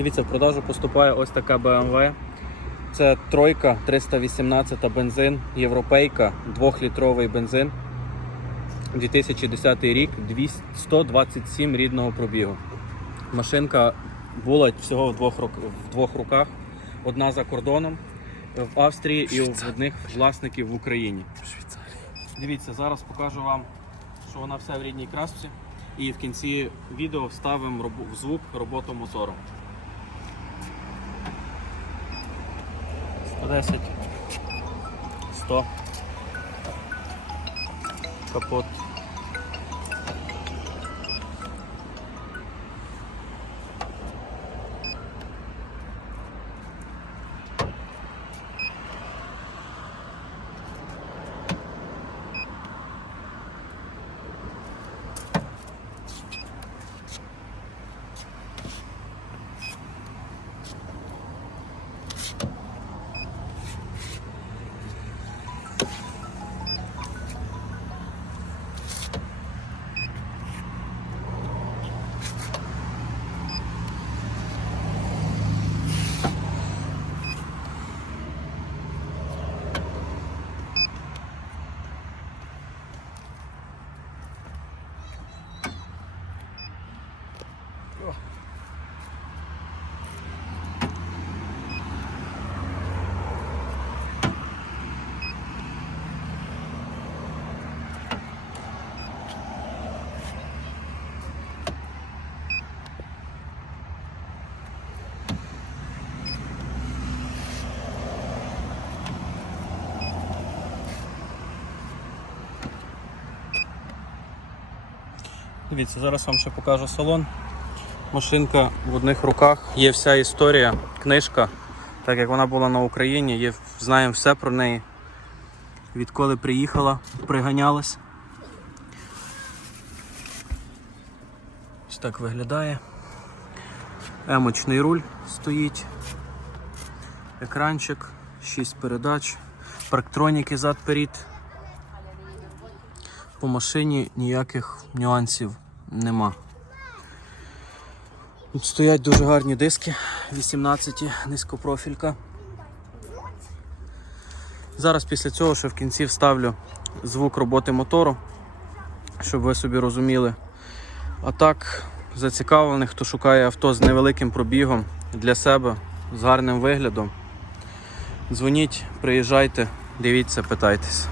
Дивіться, в продажу поступає ось така BMW. Це тройка 318 бензин, європейка, 2-літровий бензин. 2010 рік, 127 рідного пробігу. Машинка була всього в двох, рук- в двох руках. Одна за кордоном в Австрії і в одних власників в Україні. Дивіться, зараз покажу вам, що вона вся в рідній красці. І в кінці відео вставимо в звук роботу мотору. 110, 100, капот. Дивіться, зараз вам ще покажу салон. Машинка в одних руках, є вся історія, книжка, так як вона була на Україні, є, знаємо все про неї. Відколи приїхала, приганялась. Ось так виглядає. Емочний руль стоїть, екранчик, 6 передач, парктроніки зад-перед. По машині ніяких нюансів нема. Тут стоять дуже гарні диски, 18 низькопрофілька. Зараз після цього ще в кінці вставлю звук роботи мотору, щоб ви собі розуміли. А так, зацікавлених, хто шукає авто з невеликим пробігом для себе, з гарним виглядом. Дзвоніть, приїжджайте, дивіться, питайтесь.